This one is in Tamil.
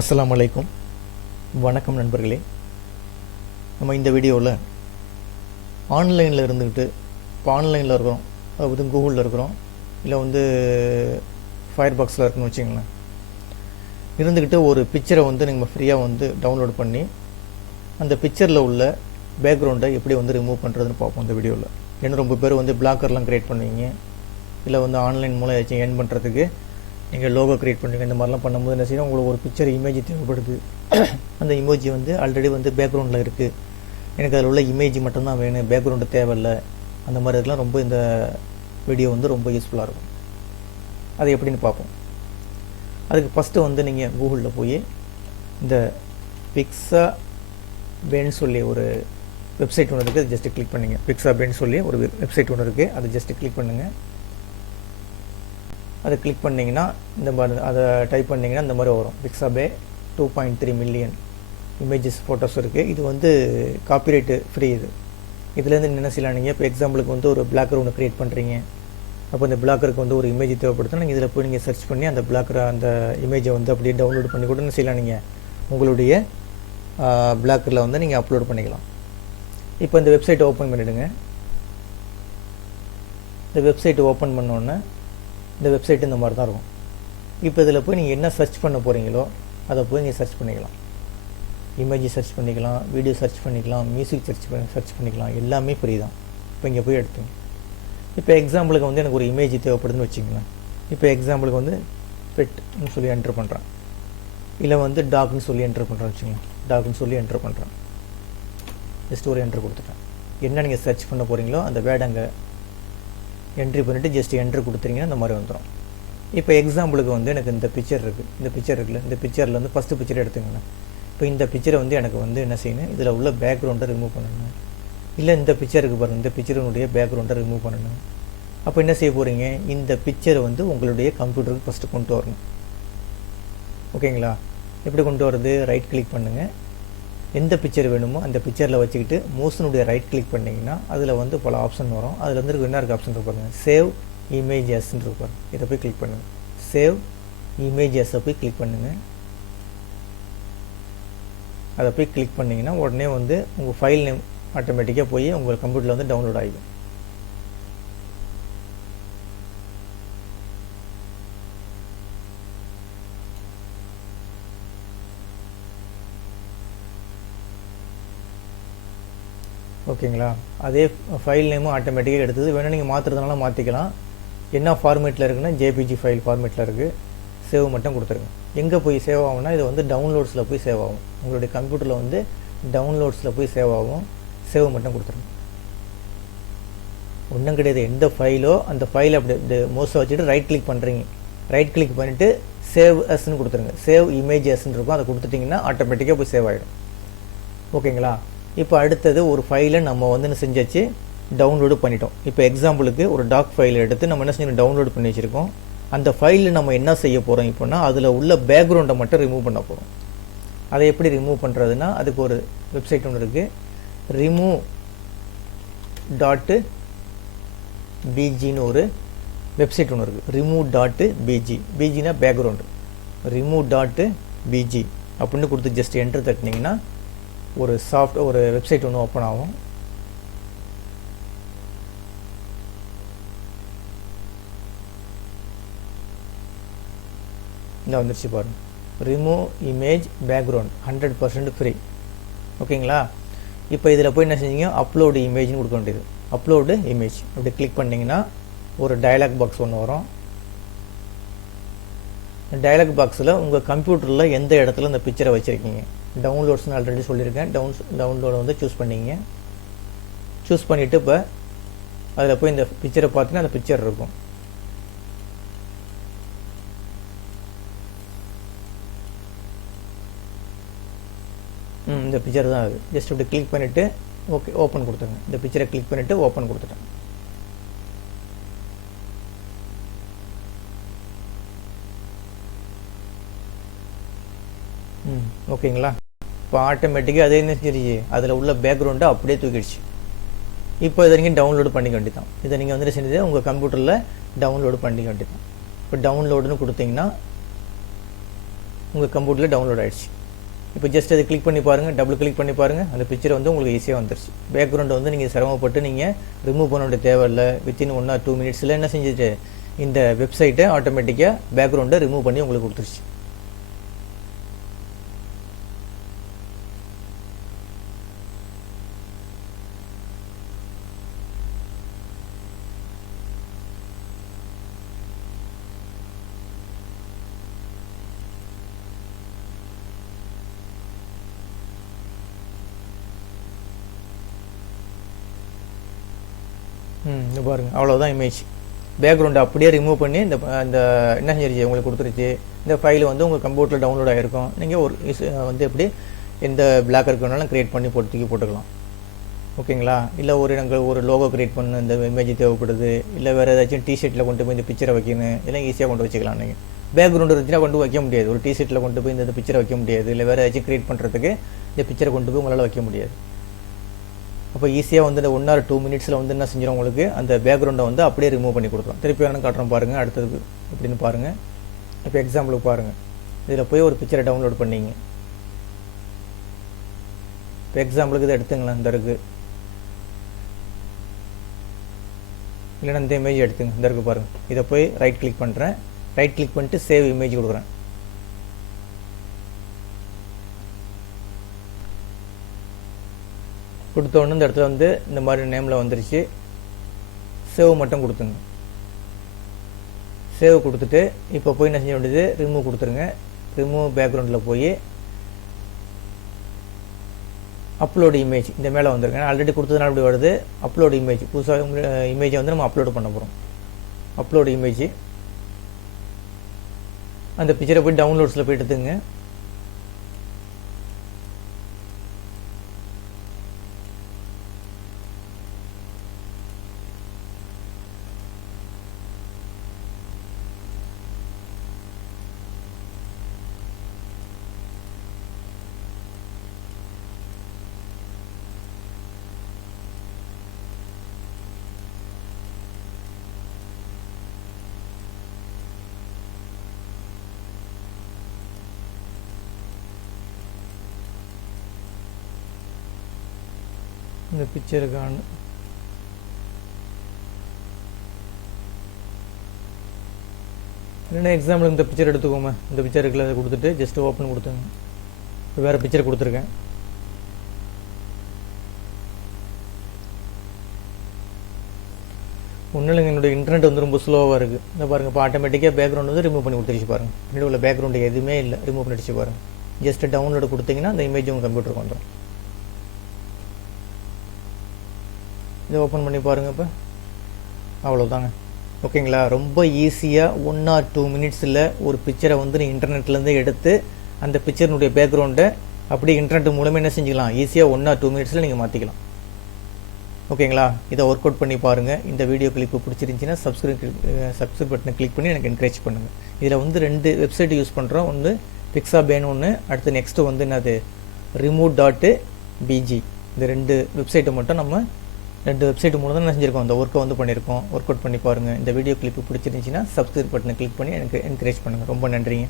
அஸ்ஸலாமு அலைக்கும். வணக்கம் நண்பர்களே. நம்ம இந்த வீடியோவில் ஆன்லைனில் இருந்துக்கிட்டு இப்போ ஆன்லைனில் இருக்கிறோம், அதாவது கூகுளில் இருக்கிறோம், இல்லை ஃபயர் பாக்ஸில் இருக்குன்னு வச்சுங்களேன். இருந்துக்கிட்டு ஒரு பிக்சரை நீங்கள் ஃப்ரீயாக டவுன்லோட் பண்ணி அந்த பிக்சரில் உள்ள பேக்ரவுண்டை எப்படி ரிமூவ் பண்ணுறதுன்னு பார்ப்போம் இந்த வீடியோவில். ஏன்னா ரொம்ப பேர் பிளாக்கர்லாம் க்ரியேட் பண்ணுவீங்க, இல்லை ஆன்லைன் மூலம் ஏதாச்சும் ஏர்ன் பண்ணுறதுக்கு நீங்கள் லோகோ க்ரியேட் பண்ணுவீங்க. இந்த மாதிரிலாம் பண்ணும்போது என்ன செய்யணும், உங்களுக்கு ஒரு பிக்சர் இமேஜ் தேவைப்படுது. அந்த இமேஜ் ஆல்ரெடி பேக்ரவுண்டில் இருக்குது, எனக்கு அதில் உள்ள இமேஜ் மட்டும்தான் வேணும், பேக்ரவுண்டு தேவையில்லை. அந்த மாதிரி இதெல்லாம் ரொம்ப இந்த வீடியோ ரொம்ப யூஸ்ஃபுல்லாக இருக்கும். அது எப்படின்னு பார்ப்போம். அதுக்கு ஃபஸ்ட்டு நீங்கள் கூகுளில் போய் இந்த பிக்ஸாபேன்னு சொல்லி ஒரு வெப்சைட் ஒன்று இருக்குது, அது ஜஸ்ட்டு கிளிக் பண்ணுங்க. பிக்ஸாபேன்னு சொல்லி ஒரு வெப்சைட் ஒன்று இருக்குது, அது ஜஸ்ட்டு கிளிக் பண்ணுங்கள். அதை கிளிக் பண்ணிங்கன்னா இந்த மாதிரி அதை டைப் பண்ணிங்கன்னா இந்த மாதிரி வரும். பிக்ஸாபே 2.3 மில்லியன் இமேஜஸ் ஃபோட்டோஸ் இருக்குது. இது காப்பிரைட்டு ஃப்ரீ. இதுலேருந்து என்ன செய்யலாம், நீங்கள் இப்போ எக்ஸாம்பிளுக்கு ஒரு பிளாக்கர் ஒன்று க்ரியேட் பண்ணுறீங்க. அப்போ இந்த பிளாக்கருக்கு ஒரு இமேஜ் தேவைப்படுதுன்னா நீங்கள் இதில் போய் நீங்கள் சர்ச் பண்ணி அந்த பிளாக்கரை அந்த இமேஜை அப்படியே டவுன்லோட் பண்ணி கூட என்ன செய்யலாம், நீங்கள் உங்களுடைய பிளாக்கரில் நீங்கள் அப்லோட் பண்ணிக்கலாம். இப்போ இந்த வெப்சைட்டை ஓப்பன் பண்ணிவிடுங்க. இந்த வெப்சைட்டை ஓப்பன் பண்ணோன்னே இந்த வெப்சைட் இந்த மாதிரி தான் இருக்கும். இப்போ இதில் போய் நீங்கள் என்ன சர்ச் பண்ண போகிறீங்களோ அதை போய் நீங்கள் சர்ச் பண்ணிக்கலாம். இமேஜ் சர்ச் பண்ணிக்கலாம், வீடியோ சர்ச் பண்ணிக்கலாம், மியூசிக் சர்ச் பண்ணிக்கலாம், எல்லாமே ஃப்ரீ தான். இப்போ இங்கே போய் எடுத்துங்க. இப்போ எக்ஸாம்பிளுக்கு எனக்கு ஒரு இமேஜ் தேவைப்படுதுன்னு வச்சுக்கலாம். இப்போ எக்ஸாம்பிளுக்கு பெட்னு சொல்லி என்ட்ரு பண்ணுறேன், இல்லை டாக்னு சொல்லி என்ட்ரு பண்ணுறேன்னு வச்சுக்கலாம். டாக்னு சொல்லி என்ட்ரு பண்ணுறேன், ஜஸ்ட் ஒரு என்ட்ரு கொடுத்துட்டேன். என்ன நீங்கள் சர்ச் பண்ண போகிறீங்களோ அந்த வேர்டு அங்கே என்ட்ரி பண்ணிவிட்டு ஜஸ்ட் என்ட்ரு கொடுத்துறீங்கன்னா இந்த மாதிரி வந்துடும். இப்போ எக்ஸாம்பிளுக்கு எனக்கு இந்த பிக்சர் இருக்குது, இந்த பிக்சர் இருக்குல்ல, இந்த பிக்சரில் ஃபஸ்ட்டு பிக்சர் எடுத்துக்கணும். இப்போ இந்த பிக்சரை எனக்கு என்ன செய்யணும், இதில் உள்ள பேக்ரவுண்டை ரிமூவ் பண்ணணும். இல்லை இந்த பிக்சருக்கு பாருங்கள், இந்த பிக்சருடைய பேக்ரவுண்டை ரிமூவ் பண்ணணும். அப்போ என்ன செய்ய போகிறீங்க, இந்த பிக்சரை உங்களுடைய கம்ப்யூட்டருக்கு ஃபஸ்ட்டு கொண்டு வரணும். ஓகேங்களா? எப்படி கொண்டு வரது, ரைட் கிளிக் பண்ணுங்கள். எந்த பிக்சர் வேணுமோ அந்த பிக்சரில் வச்சுக்கிட்டு மோஷனுடைய ரைட் கிளிக் பண்ணிங்கன்னா அதில் பல ஆப்ஷன் வரும். அதில் என்ன இருக்குது ஆப்ஷன் இருப்பாங்க, சேவ் இமேஜஸ்ன்னு இருப்பாங்க. இதை போய் கிளிக் பண்ணுங்கள். சேவ் இமேஜஸை போய் கிளிக் பண்ணுங்கள். அதை போய் கிளிக் பண்ணிங்கன்னா உடனே உங்கள் ஃபைல் நேம் ஆட்டோமேட்டிக்காக போய் உங்கள் கம்ப்யூட்டரில் டவுன்லோட் ஆகிடும். ஓகேங்களா? அதே ஃபைல் நேமும் ஆட்டோமேட்டிக்காக எடுத்தது. வேணால் நீங்கள் மாற்றுறதுனால மாற்றிக்கலாம். என்ன ஃபார்மேட்டில் இருக்குன்னா ஜேபிஜி ஃபைல் ஃபார்மேட்டில் இருக்குது. சேவ் மட்டும் கொடுத்துருங்க. எங்கே போய் சேவ் ஆகும்னா இது டவுன்லோட்ஸில் போய் சேவ் ஆகும். உங்களுடைய கம்ப்யூட்டரில் டவுன்லோட்ஸில் போய் சேவ் ஆகும். சேவ் மட்டும் கொடுத்துருங்க. ஒன்றும் கிடையாது, எந்த ஃபைலோ அந்த ஃபைலை அப்படி மோஸ்ட்டாக வச்சுட்டு ரைட் கிளிக் பண்ணுறீங்க. ரைட் கிளிக் பண்ணிவிட்டு சேவ் அஸ்ன்னு கொடுத்துருங்க. சேவ் இமேஜஸ்ன்னு இருக்கும், அதை கொடுத்துட்டிங்கன்னா ஆட்டோமேட்டிக்காக போய் சேவ் ஆகிடும். ஓகேங்களா? இப்போ அடுத்தது ஒரு ஃபைலை நம்ம என்ன செஞ்சாச்சு, டவுன்லோடு பண்ணிட்டோம். இப்போ எக்ஸாம்பிளுக்கு ஒரு டாக் ஃபைலை எடுத்து நம்ம என்ன செஞ்சு டவுன்லோட் பண்ணி வச்சுருக்கோம். அந்த ஃபைலில் நம்ம என்ன செய்ய போகிறோம் இப்போனா, அதில் உள்ள பேக்ரவுண்டை மட்டும் ரிமூவ் பண்ண போகிறோம். அதை எப்படி ரிமூவ் பண்ணுறதுன்னா அதுக்கு ஒரு வெப்சைட் ஒன்று இருக்குது, remove.bgன்னு ஒரு வெப்சைட் ஒன்று இருக்குது. remove.bg, bgனா பேக்ரவுண்டு, remove.bg அப்படின்னு கொடுத்து ஜஸ்ட் என்ட்ரு தட்டினீங்கன்னா ஒரு வெப்சைட் ஒன்று ஓப்பன் ஆகும். இந்த வந்துருச்சு பாருங்க, ரிமூவ் இமேஜ் பேக்ரவுண்ட் 100% ஃப்ரீ. ஓகேங்களா? இப்போ இதில் போய் என்ன செஞ்சீங்க, அப்லோடு இமேஜ்னு கொடுக்க வேண்டியது. அப்லோடு இமேஜ் அப்படி கிளிக் பண்ணிங்கன்னா ஒரு டயலாக் பாக்ஸ் ஒன்று வரும். டயலாக் பாக்ஸில் உங்கள் கம்ப்யூட்டரில் எந்த இடத்துல இந்த பிக்சரை வச்சுருக்கீங்க, டவுன்லோட்ஸ்னு ஆல்ரெடி சொல்லியிருக்கேன். டவுன்லோடு சூஸ் பண்ணிங்க. சூஸ் பண்ணிவிட்டு இப்போ அதில் போய் இந்த பிக்சரை பார்த்தீங்கன்னா அந்த பிக்சர் இருக்கும். இந்த பிக்சர் தான் அது. ஜஸ்ட் இப்படி கிளிக் பண்ணிவிட்டு ஓகே ஓப்பன் கொடுத்துருங்க. இந்த பிக்சரை கிளிக் பண்ணிவிட்டு ஓப்பன் கொடுத்துட்டேன். ஓகேங்களா? இப்போ ஆட்டோமேட்டிக்காக அதே என்ன செஞ்சிருச்சு, அதில் உள்ள பேக்ரவுண்டை அப்படியே தூக்கிடுச்சு. இப்போ இதை நீங்கள் டவுன்லோடு பண்ணிக்க வேண்டியதான். இதை நீங்கள் செஞ்சது உங்கள் கம்ப்யூட்டரில் டவுன்லோடு பண்ணிக்க வேண்டியதான். இப்போ டவுன்லோடுன்னு கொடுத்தீங்கன்னா உங்கள் கம்ப்யூட்டரில் டவுன்லோட் ஆகிடுச்சு. இப்போ ஜஸ்ட் அதை கிளிக் பண்ணி பாருங்கள், டபுள் கிளிக் பண்ணி பாருங்கள், அந்த பிக்சர் வந்து உங்களுக்கு ஈஸியாக வந்துருச்சு. பேக்ரவுண்டை வந்து நீங்கள் சிரமப்பட்டு நீங்கள் ரிமூவ் பண்ண வேண்டிய தேவையில்லை. வித்தின் 1 or 2 minutesல என்ன செஞ்சுட்டு இந்த வெப்சைட்டை ஆட்டோமேட்டிக்காக பேக்ரவுண்டை ரிமூவ் பண்ணி உங்களுக்கு கொடுத்துருச்சு. இது பாருங்கள், அவ்வளோதான் இமேஜ். பேக்ரவுண்டை அப்படியே ரிமூவ் பண்ணி இந்த என்ன செஞ்சிருச்சு உங்களுக்கு கொடுத்துருச்சு. இந்த ஃபைல் வந்து உங்கள் கம்ப்யூட்டரில் டவுன்லோட் ஆகிருக்கும். நீங்கள் ஒரு வந்து எப்படி எந்த பிளாக் இருக்கனாலும் க்ரியேட் பண்ணி போட்டுக்கலாம். ஓகேங்களா? இல்லை நாங்கள் ஒரு லோகோ க்ரியேட் பண்ண இந்த இமேஜ் தேவைப்படுது, இல்லை வேறு ஏதாச்சும் டிஷர்ட்டில் கொண்டு போய் இந்த பிக்சரை வைக்கணும், இதெல்லாம் ஈஸியாக கொண்டு வச்சுக்கலாம். நீங்கள் பேக்ரவுண்டு இருந்துச்சுன்னா கொண்டு வைக்க முடியாது. ஒரு டிஷர்ட்டில் கொண்டு போய் இந்த பிக்சரை வைக்க முடியாது, இல்லை வேறு ஏதாச்சும் க்ரியேட் பண்ணுறதுக்கு இந்த பிக்சரை கொண்டு போய் உங்களால் வைக்க முடியாது. அப்போ ஈஸியாக வந்து இந்த 1 or 2 minutesல வந்து என்ன செஞ்சிடும் உங்களுக்கு அந்த பேக்ரவுண்டை வந்து அப்படியே ரிமூவ் பண்ணி கொடுத்துரும். திருப்பி வேணும் காட்டுறோம் பாருங்கள், அடுத்தது எப்படின்னு பாருங்கள். இப்போ எக்ஸாம்பிளுக்கு பாருங்கள், இதில் போய் ஒரு பிக்சரை டவுன்லோட் பண்ணிங்க. இப்போ எக்ஸாம்பிளுக்கு இதை எடுத்துங்களேன், இந்த இருக்குது, இல்லைன்னா இந்த இமேஜ் எடுத்துங்க, இந்த இருக்குது பாருங்கள். இதை போய் ரைட் கிளிக் பண்ணுறேன், ரைட் கிளிக் பண்ணிட்டு சேவ் இமேஜ் கொடுக்குறேன். கொடுத்தோன்னு இந்த இடத்துல வந்து இந்த மாதிரி நேமில் வந்துருச்சு. சேவ் மட்டும் கொடுத்துங்க. சேவ் கொடுத்துட்டு இப்போ போய் என்ன செய்ய வேண்டியது, ரிமூவ் கொடுத்துருங்க. ரிமூவ் பேக்ரவுண்டில் போய் அப்லோடு இமேஜ் இந்த மேலே வந்துருங்க. ஆல்ரெடி கொடுத்ததுனால அப்படி வருது. அப்லோடு இமேஜ், புதுசாக இமேஜை வந்து நம்ம அப்லோடு பண்ண போகிறோம். அப்லோடு இமேஜ், அந்த பிக்சரை போய் டவுன்லோட்ஸில் போய் எடுத்துங்க. இந்த பிக்சருக்கான இல்லைன்னா எக்ஸாம்பிள் இந்த பிக்சர் எடுத்துக்கோங்க. இந்த பிக்சருக்குள்ள அதை கொடுத்துட்டு ஜஸ்ட் ஓப்பன் கொடுத்துங்க. வேறு பிக்சர் கொடுத்துருக்கேன். ஒன்றும் இல்லைங்க, என்னுடைய இன்டர்நெட் வந்து ரொம்ப ஸ்லோவாக இருக்குது. இந்த பாருங்கள், இப்போ ஆட்டோமேட்டிக்காக பேக்ரவுண்ட் வந்து ரிமூவ் பண்ணி கொடுத்துருச்சு பாருங்கள். பின்னாடி உள்ள பேக்ரவுண்டு எதுவுமே இல்லை, ரிமூவ் பண்ணிடுச்சு பாருங்கள். ஜஸ்ட் டவுன்லோடு கொடுத்தீங்கன்னா அந்த இமேஜ் உங்கள் கம்ப்யூட்டருக்கு வந்துடும். இதை ஓப்பன் பண்ணி பாருங்கள். இப்போ அவ்வளோதாங்க. ஓகேங்களா? ரொம்ப ஈஸியாக 1 or 2 minutesல ஒரு பிக்சரை வந்து நீங்கள் இன்டர்நெட்லேருந்து எடுத்து அந்த பிக்சரினுடைய பேக்ரவுண்டை அப்படியே இன்டர்நெட் மூலமாக என்ன செஞ்சுக்கலாம், ஈஸியாக 1 or 2 minutesல நீங்கள் மாற்றிக்கலாம். ஓகேங்களா? இதை ஒர்க் அவுட் பண்ணி பாருங்கள். இந்த வீடியோ கிளிப்பு பிடிச்சிருந்துச்சின்னா சப்ஸ்கிரைப் பட்டனை கிளிக் பண்ணி எனக்கு என்கரேஜ் பண்ணுங்கள். இதில் வந்து 2 வெப்சைட் யூஸ் பண்ணுறோம். ஒன்று பிக்ஸாபேன், ஒன்று அடுத்து நெக்ஸ்ட்டு வந்து என்னது remove.bg. இந்த 2 வெப்சைட்டை மட்டும் நம்ம 2 வெப்சைட் மூலம் தான் என்ன செஞ்சுருக்கோம், அந்த ஒர்க்கை வந்து பண்ணியிருக்கோம். ஒர்க் அவுட் பண்ணி பாருங்கள். இந்த வீடியோ கிளிப்பு பிடிச்சிருந்துச்சின்னா சப்ஸ்கிரைப் பட்டனை கிளிக் பண்ணி எனக்கு என்கரேஜ் பண்ணுங்கள். ரொம்ப நன்றிங்க.